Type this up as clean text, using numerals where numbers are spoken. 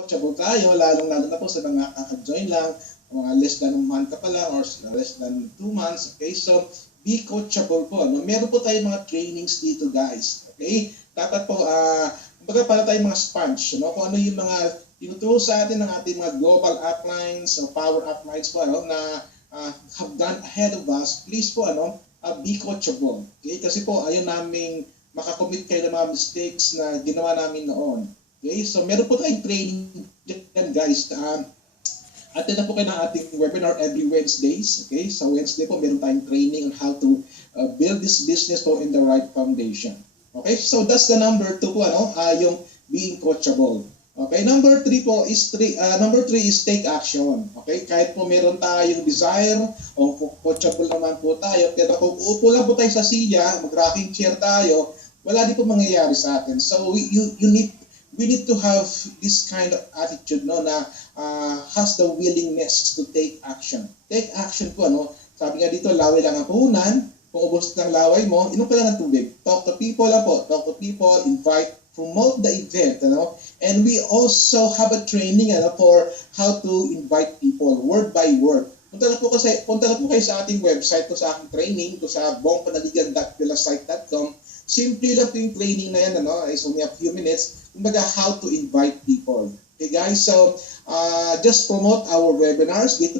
coachable tayo, lalong-lalo na po sa mga kaka-join lang, mga less than a month ka pa lang or less than 2 months. Okay, so be coachable po. No? Meron po tayong mga trainings dito, guys. Okay, dapat po, kumbaga para tayong mga sponge, no? Kung ano yung mga tinuturo sa atin ng ating mga global uplines o power uplines po, ano, na have gone ahead of us, please po, be coachable. Okay, kasi po ayaw naming makakommit kayo ng mga mistakes na ginawa namin noon. Okay, so meron po tayong training yan, guys. Attend na po kayo ng ating webinar every Wednesdays. Okay, so Wednesday po meron tayong training on how to build this business po in the right foundation. Okay, so that's the number 2 po, yung being coachable. Okay, number 3 po is number 3 is take action. Okay, kahit po meron tayong desire o coachable naman po tayo, pero kung uupo lang po tayo sa silya, mag-rocking chair tayo, wala din po mangyayari sa atin. So we need to have this kind of attitude, no, na has the willingness to take action. Take action po, sabi nga dito, laway lang ang puhunan. Kung ubos ng laway mo, inom ka lang ng tubig. Talk to people lang po. Talk to people, invite, promote the event, And we also have a training for how to invite people word by word. Punta na po kayo sa ating website, to sa aking training, to sa bongpanaligan.pilasite.com. Simple lang po yung training na yan, It's only a few minutes. Kumbaga, how to invite people. Okay, guys? So, just promote our webinars. Dito po